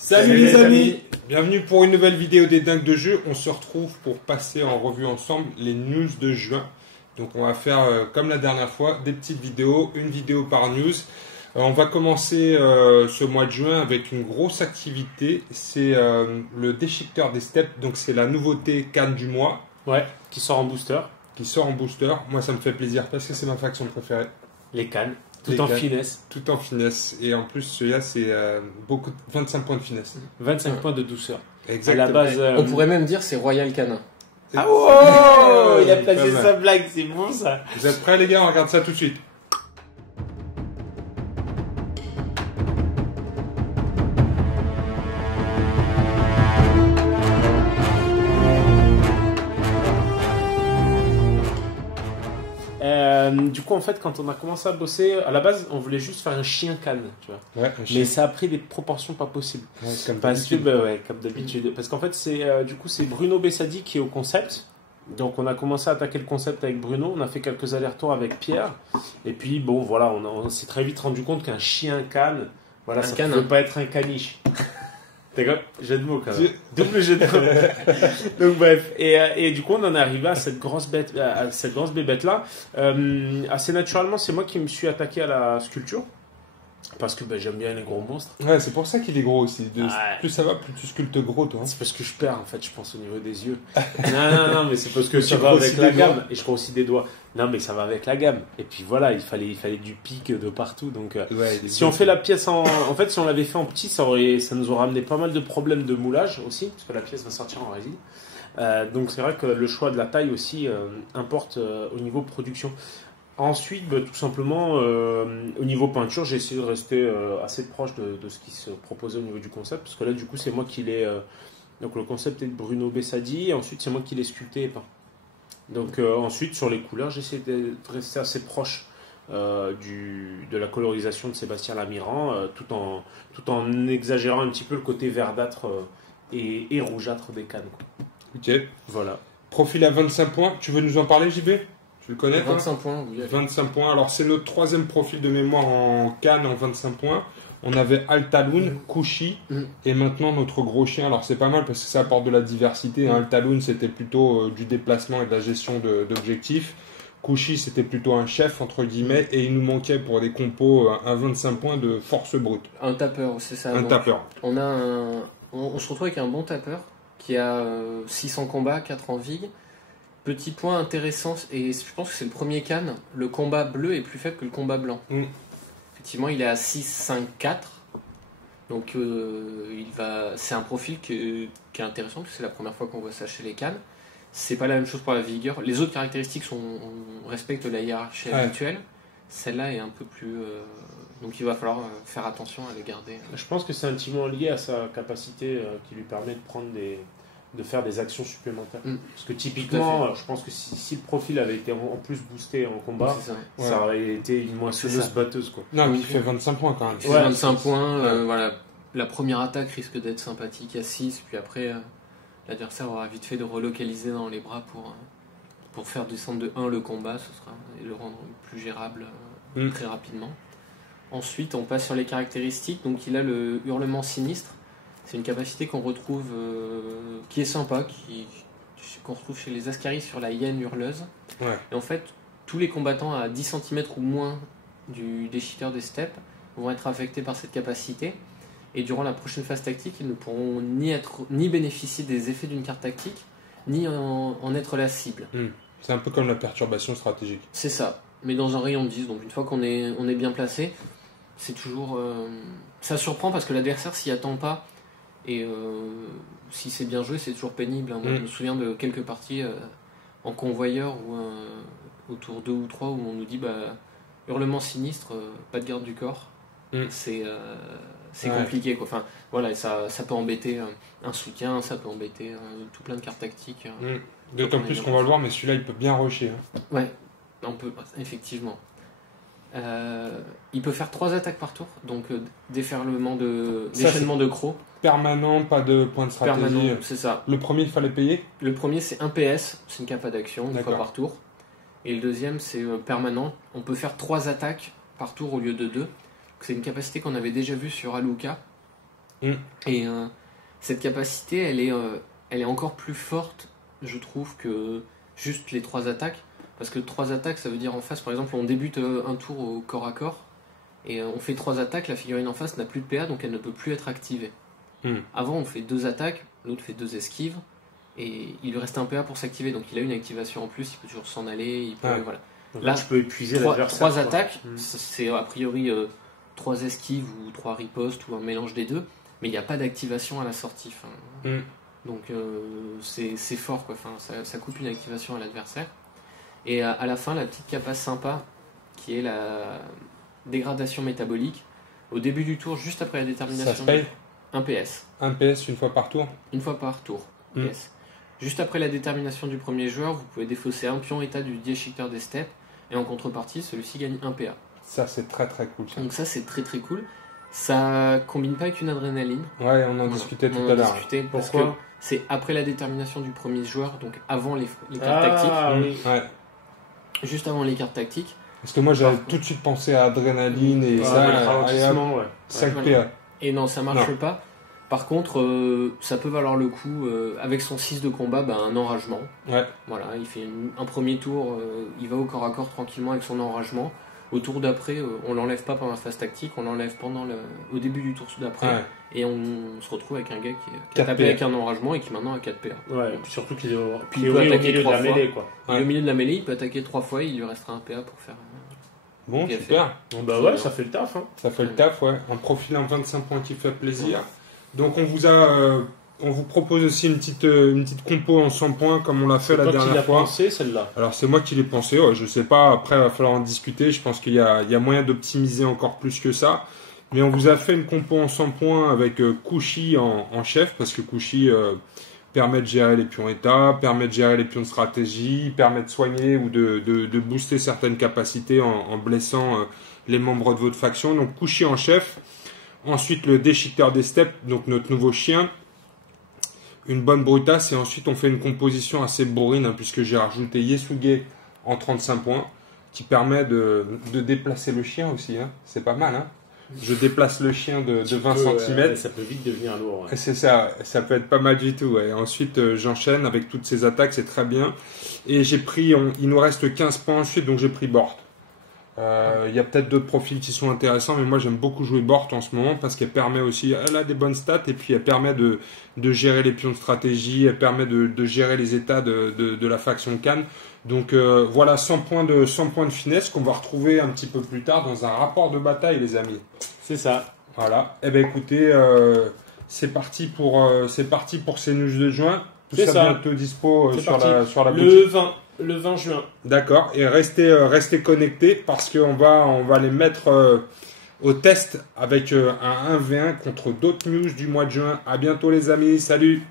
Salut les amis. Bienvenue pour une nouvelle vidéo des dingues de jeu. On se retrouve pour passer en revue ensemble les news de juin. Donc on va faire comme la dernière fois, des petites vidéos, une vidéo par news. On va commencer ce mois de juin avec une grosse activité. C'est le déchiqueteur des steppes. Donc c'est la nouveauté canne du mois. Ouais, qui sort en booster. Qui sort en booster. Moi ça me fait plaisir parce que c'est ma faction préférée. Les cannes. Tout en finesse. Tout en finesse. Et en plus, celui-là, c'est 25 points de finesse. 25 points de douceur. Exactement. À la base, On pourrait même dire c'est Royal Canin. Ah oh, il a Pas placé mal. sa blague, c'est bon ça. Vous êtes prêts les gars? On regarde ça tout de suite. Du coup, en fait, quand on a commencé à bosser, à la base, on voulait juste faire un chien canne, tu vois. Ouais, Mais ça a pris des proportions pas possibles. comme Parce que, d'habitude. bah ouais, comme d'habitude. Parce qu'en fait, c'est du coup, c'est Bruno Bessadi qui est au concept. Donc, on a commencé à attaquer le concept avec Bruno. On a fait quelques allers-retours avec Pierre. Et puis, bon, voilà, on s'est très vite rendu compte qu'un chien canne, voilà, Un ça ne canin. peut pas être un caniche. D'accord? Jeu de mots quand même. Double jeu de mots. Donc bref, et du coup on en est arrivé à cette grosse bête, à cette grosse bébête là. Assez naturellement, c'est moi qui me suis attaqué à la sculpture parce que j'aime bien les gros monstres. Ouais, c'est pour ça qu'il est gros aussi. Ouais. Plus ça va, plus tu sculptes gros, toi. C'est parce que je perds en fait, je pense au niveau des yeux. non, mais c'est parce que ça Tu va grossis avec la des doigts. gamme et je grossis des doigts. Non, mais ça va avec la gamme. Et puis voilà, il fallait du pic de partout. Donc Ouais, si on fait la pièce en fait, si on l'avait fait en petit, ça nous aurait amené pas mal de problèmes de moulage aussi, parce que la pièce va sortir en résine. Donc c'est vrai que le choix de la taille aussi importe au niveau production. Ensuite, tout simplement, au niveau peinture, j'ai essayé de rester assez proche de ce qui se proposait au niveau du concept, parce que là, du coup, c'est moi qui l'ai. Donc le concept est de Bruno Bessadi, et ensuite c'est moi qui l'ai sculpté et peint. Donc ensuite, sur les couleurs, j'ai essayé de rester assez proche de la colorisation de Sébastien Lamiran, tout en exagérant un petit peu le côté verdâtre et rougeâtre des cannes, quoi. Ok. Voilà. Profil à 25 points. Tu veux nous en parler, JB? Tu le connais, toi? 25 points, oui. 25 points. Alors, c'est notre troisième profil de mémoire en canne en 25 points. On avait Altaloun, Kushi, et maintenant notre gros chien. Alors, c'est pas mal parce que ça apporte de la diversité. Altaloun, c'était plutôt du déplacement et de la gestion d'objectifs. Kushi, c'était plutôt un chef, entre guillemets, et il nous manquait pour des compos à 25 points de force brute. Un tapeur, c'est ça. Un donc. tapeur. On se retrouve avec un bon tapeur qui a 600 combats, 4 en vigue. Petit point intéressant, et je pense que c'est le premier canne, le combat bleu est plus faible que le combat blanc. Effectivement, il est à 6, 5, 4. Donc c'est un profil qui est intéressant, parce que c'est la première fois qu'on voit ça chez les cannes. C'est pas la même chose pour la vigueur. Les autres caractéristiques on respecte la hiérarchie habituelle. Celle-là est un peu plus... donc il va falloir faire attention à les garder. Je pense que c'est intimement lié à sa capacité qui lui permet de faire des actions supplémentaires. Parce que typiquement, je pense que si le profil avait été en plus boosté en combat, C'est ça. ça aurait été une moissonneuse batteuse, quoi. Non, mais il fait 25 points quand même. Il fait 25 points, voilà. La première attaque risque d'être sympathique à 6, puis après l'adversaire aura vite fait de relocaliser dans les bras pour faire descendre de 1 le combat, et le rendre plus gérable très rapidement. Ensuite, on passe sur les caractéristiques. Donc il a le hurlement sinistre. C'est une capacité qu'on retrouve, qui est sympa, qu'on retrouve chez les Ascaris sur la hyène hurleuse. Ouais. Et en fait, tous les combattants à 10 cm ou moins du déchiqueteur des steppes vont être affectés par cette capacité. Et durant la prochaine phase tactique, ils ne pourront ni bénéficier des effets d'une carte tactique, ni en être la cible. C'est un peu comme la perturbation stratégique. C'est ça, mais dans un rayon de 10. Donc une fois qu'on est bien placé, c'est toujours... ça surprend parce que l'adversaire s'y attend pas. Et si c'est bien joué, c'est toujours pénible. Moi, je me souviens de quelques parties en convoyeur ou autour 2 ou 3 où on nous dit hurlement sinistre, pas de garde du corps. C'est compliqué, quoi. Enfin, voilà, ça peut embêter un soutien, ça peut embêter tout plein de cartes tactiques. D'autant plus qu'on va le voir, mais celui-là il peut bien rusher. Ouais, on peut, effectivement. Il peut faire 3 attaques par tour, donc déchaînement de crocs. Permanent, pas de point de stratégie. Permanent, c'est ça. Le premier, il fallait payer. Le premier, c'est 1 PS, c'est une capa d'action, une fois par tour. Et le deuxième, c'est permanent. On peut faire 3 attaques par tour au lieu de 2. C'est une capacité qu'on avait déjà vue sur Aluka, Et cette capacité, elle est encore plus forte, je trouve, que juste les 3 attaques. Parce que 3 attaques, ça veut dire en face, par exemple, on débute un tour au corps à corps, et on fait 3 attaques, la figurine en face n'a plus de PA, donc elle ne peut plus être activée. Avant, on fait 2 attaques, l'autre fait 2 esquives, et il lui reste un PA pour s'activer, donc il a une activation en plus, il peut toujours s'en aller, il peut, voilà. Donc là, tu peux épuiser 3 attaques, c'est a priori 3 esquives ou 3 ripostes ou un mélange des deux, mais il n'y a pas d'activation à la sortie. Donc c'est fort, quoi. Ça coupe une activation à l'adversaire. Et à la fin, la petite capace sympa, qui est la dégradation métabolique, au début du tour, juste après la détermination. Ça se paye 1 PS. 1 PS une fois par tour. Une fois par tour. PS. Juste après la détermination du premier joueur, vous pouvez défausser un pion état du déchiqueteur des steppes, et en contrepartie, celui-ci gagne 1 PA. Ça, c'est très très cool. Ça. Donc ça, c'est très très cool. Ça combine pas avec une adrénaline. Ouais, on en discutait tout à l'heure. Parce que c'est après la détermination du premier joueur, donc avant les cartes tactiques. Oui. Juste avant les cartes tactiques. Parce que moi, j'avais tout de suite pensé à adrénaline et ça, 5 PA. Et non, ça marche pas. Par contre, ça peut valoir le coup, avec son 6 de combat, un enragement. Ouais. Voilà, il fait un premier tour, il va au corps à corps tranquillement avec son enragement. Au tour d'après, on l'enlève pas pendant la phase tactique, on l'enlève au début du tour d'après. Et on se retrouve avec un gars qui a tapé avec un enragement et qui maintenant a 4 PA. Ouais, et puis surtout qu'il est au milieu de la mêlée, quoi. Il est au milieu de la mêlée, il peut attaquer 3 fois, il lui restera un PA pour faire. Bon, super. Bah ouais, ça fait le taf. Ça fait le taf, ouais. Un profil en 25 points qui fait plaisir. Donc on vous propose aussi une petite compo en 100 points comme on l'a fait la dernière fois. Pensé, celle-là. Alors c'est moi qui l'ai pensé, je sais pas, après il va falloir en discuter, je pense qu'il y a moyen d'optimiser encore plus que ça. Mais on vous a fait une compo en 100 points avec Kushi en chef, parce que Kushi permet de gérer les pions état, permet de gérer les pions de stratégie, permet de soigner ou de booster certaines capacités en blessant les membres de votre faction. Donc Kushi en chef. Ensuite, le déchiqueteur des steppes, donc notre nouveau chien. Une bonne brutasse. Et ensuite, on fait une composition assez bourrine, puisque j'ai rajouté Yesuge en 35 points, qui permet de déplacer le chien aussi. C'est pas mal. Je déplace le chien de 20 cm. Ça peut vite devenir lourd. Ouais. C'est ça, ça peut être pas mal du tout. Ouais. Ensuite, j'enchaîne avec toutes ces attaques, c'est très bien. Et j'ai pris, il nous reste 15 points ensuite, donc j'ai pris Bort. Il y a peut-être d'autres profils qui sont intéressants, mais moi j'aime beaucoup jouer Bort en ce moment parce qu'elle permet aussi, elle a des bonnes stats et puis elle permet de gérer les pions de stratégie, elle permet de gérer les états de la faction Khan. Donc voilà 100 points de finesse qu'on va retrouver un petit peu plus tard dans un rapport de bataille, les amis. C'est ça. Voilà. Eh bien écoutez, c'est parti pour ces news de juin. Tout ça bientôt dispo sur la boutique. Le 20 juin. D'accord. Et restez connectés parce qu'on va les mettre au test avec un 1v1 contre d'autres news du mois de juin. À bientôt les amis. Salut.